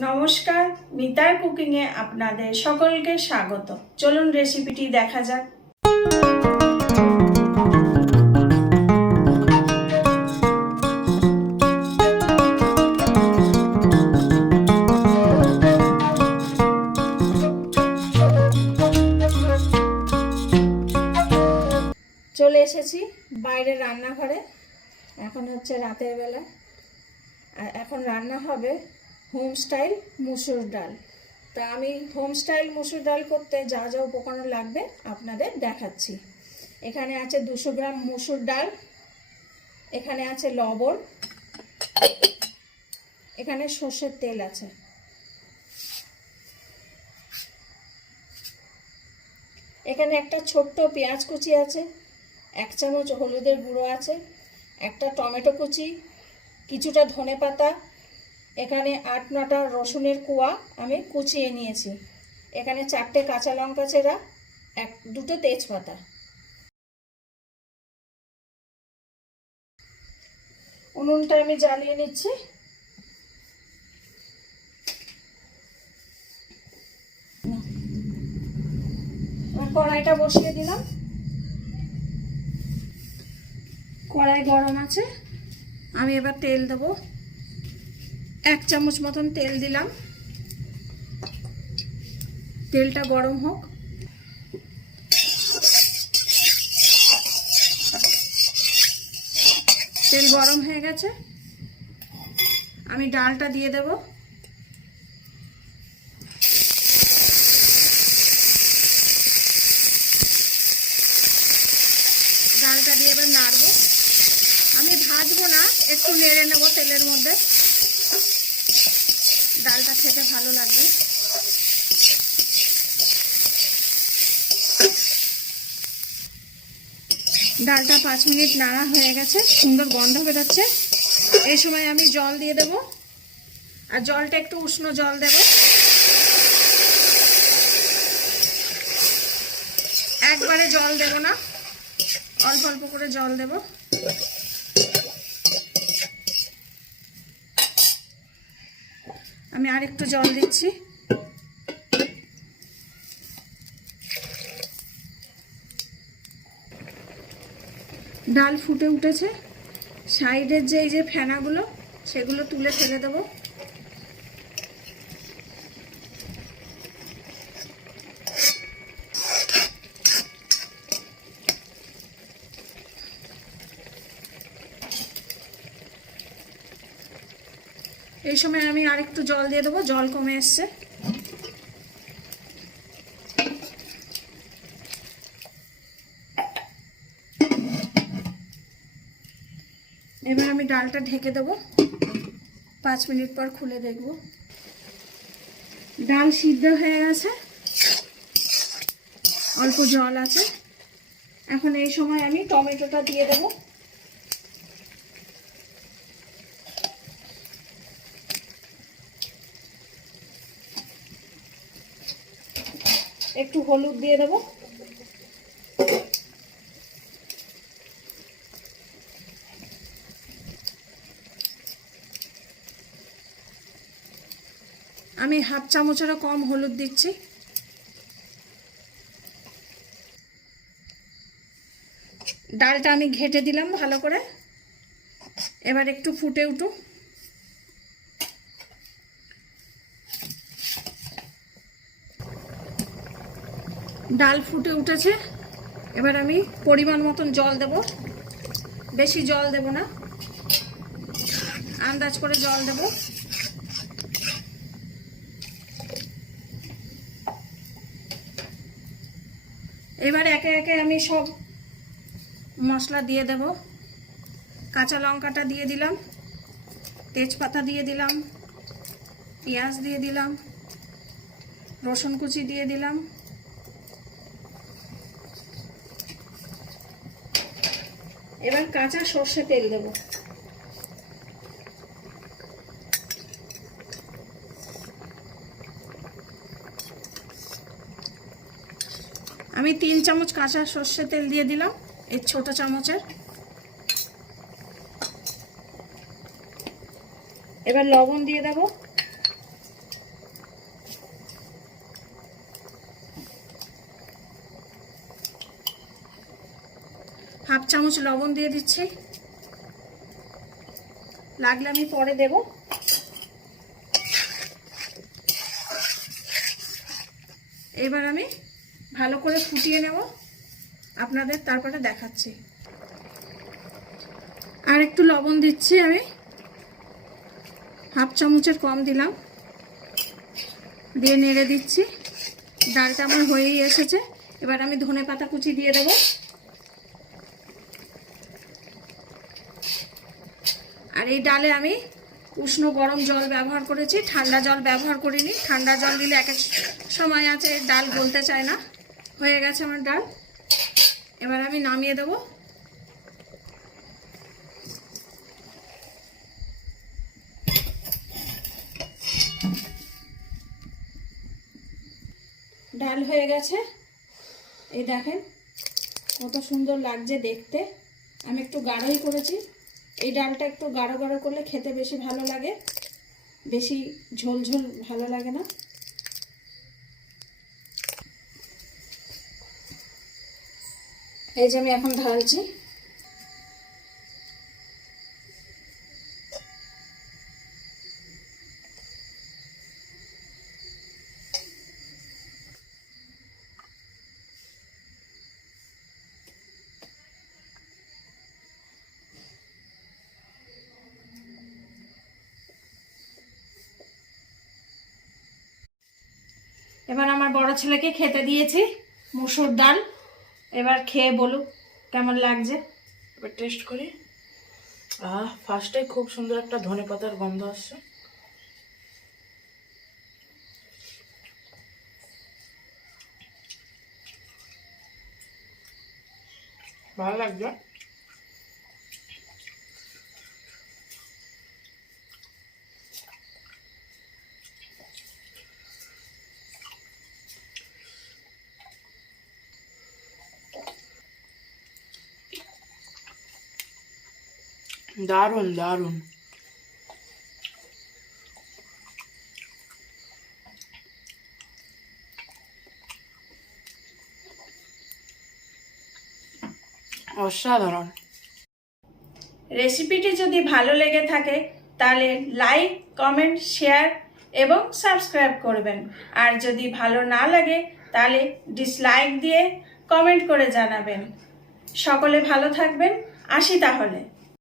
নমস্কার, মিতার কুকিংয়ে আপনাদের সকলকে স্বাগত। চলুন রেসিপিটি দেখা যাক। চলে এসেছি বাইরের রান্নাঘরে। এখন হচ্ছে রাতের বেলা, আর এখন রান্না হবে হোম স্টাইল মুসুর ডাল। তা আমি হোম স্টাইল মুসুর ডাল করতে যা যা উপকরণ লাগবে আপনাদের দেখাচ্ছি। এখানে আছে 200 গ্রাম মুসুর ডাল, এখানে আছে লবণ, এখানে সর্ষের তেল আছে, এখানে একটা ছোট্ট পেঁয়াজ কুচি আছে, 1 চামচ হলুদের গুঁড়ো আছে, একটা টমেটো কুচি, কিছুটা ধনেপাতা, এখানে 8-9টা রসুনের কোয়া আমি কুচিয়ে নিয়েছি, এখানে 4টে কাঁচা লঙ্কা চেরা, 2টো তেজপাতা। উনুনটা আমি জ্বালিয়ে নিচ্ছি। কড়াইটা বসিয়ে দিলাম। কড়াই গরম আছে, আমি এবার তেল দেবো। 1 চামচ মতন তেল দিলাম। তেলটা গরম হোক। তেল গরম হয়ে গেছে, আমি ডালটা দিয়ে দেব। ডালটা দিয়ে এবার নাড়বো। আমি ভাজবো না, একটু নেড়ে নেবো তেলের মধ্যে, ডালটা খেতে ভালো লাগবে। ডালটা 5 মিনিট নাড়া হয়ে গেছে, সুন্দর গন্ধ বেরোচ্ছে। এই সময় আমি জল দিয়ে দেব, আর জলটা একটু উষ্ণ জল দেব। একবারে জল দেব না, অল্প অল্প করে জল দেব। আমি আর একটু জল দিচ্ছি। ডাল ফুটে উঠেছে, সাইডের যে এই যে ফেনাগুলো সেগুলো তুলে ফেলে দেব। এই সময় আমি আর একটু জল দিয়ে দেবো, জল কমে এসছে। এবার আমি ডালটা ঢেকে দেবো, 5 মিনিট পর খুলে দেখব। ডাল সিদ্ধ হয়ে গেছে, অল্প জল আছে। এখন এই সময় আমি টমেটোটা দিয়ে দেব। একটু হলুদ দিয়ে দেব। আমি 1/2 চামচেরও কম হলুদ দিচ্ছি। ডালটা আমি ঘেটে দিলাম ভালো করে। এবার একটু ফুটে উঠুক। ডাল ফুটে উঠেছে, এবার আমি পরিমাণ মতন জল দেব। বেশি জল দেব না, আন্দাজ করে জল দেব। এবার একে একে আমি সব মশলা দিয়ে দেব। কাঁচা লঙ্কাটা দিয়ে দিলাম, তেজপাতা দিয়ে দিলাম, পেঁয়াজ দিয়ে দিলাম, রসুন কুচি দিয়ে দিলাম, এবার কাঁচা সর্ষে তেল দেব। আমি 3 চামচ কাঁচা সর্ষে তেল দিয়ে দিলাম, এই ছোট চামচের। এবার লবণ দিয়ে দেব। হাফ চামচ লবণ দিয়ে দিচ্ছি, লাগলে আমি পরে দেব। এবার আমি ভালো করে ফুটিয়ে নেব, আপনাদের তারপরে দেখাচ্ছি। আর একটু লবণ দিচ্ছি আমি, হাফ চামচের কম দিলাম, দিয়ে নেড়ে দিচ্ছি। ডালটা আমার হয়েই এসেছে। এবার আমি ধনেপাতা কুচি দিয়ে দেব। আর এই ডালে আমি উষ্ণ গরম জল ব্যবহার করেছি, ঠান্ডা জল ব্যবহার করিনি। ঠান্ডা জল দিলে এক এক সময় আছে ডাল গলতে চায় না। হয়ে গেছে আমার ডাল, এবার আমি নামিয়ে দেব। ডাল হয়ে গেছে, এই দেখেন কত সুন্দর লাগছে দেখতে। আমি একটু গাঢ়ই করেছি, এই ডালটা একটু গাঢ় গাঢ় করলে খেতে বেশি ভালো লাগে, বেশি ঝোল ঝোল ভালো লাগে না। এই যে আমি এখন ঢালছি। এবার আমার বড় ছেলেকে খেতে দিয়েছি মসুর ডাল। এবার খেয়ে বলুক কেমন লাগছে। এবার টেস্ট করি। ফার্স্টে খুব সুন্দর একটা ধনেপাতার গন্ধ আসছে। ভালো লাগছে। দারুণ দারুণ। অসাধারণ। রেসিপিটি যদি ভালো লেগে থাকে তাহলে লাইক, কমেন্ট, শেয়ার এবং সাবস্ক্রাইব করবেন। আর যদি ভালো না লাগে তাহলে ডিসলাইক দিয়ে কমেন্ট করে জানাবেন। সকলে ভালো থাকবেন, আসি তাহলে।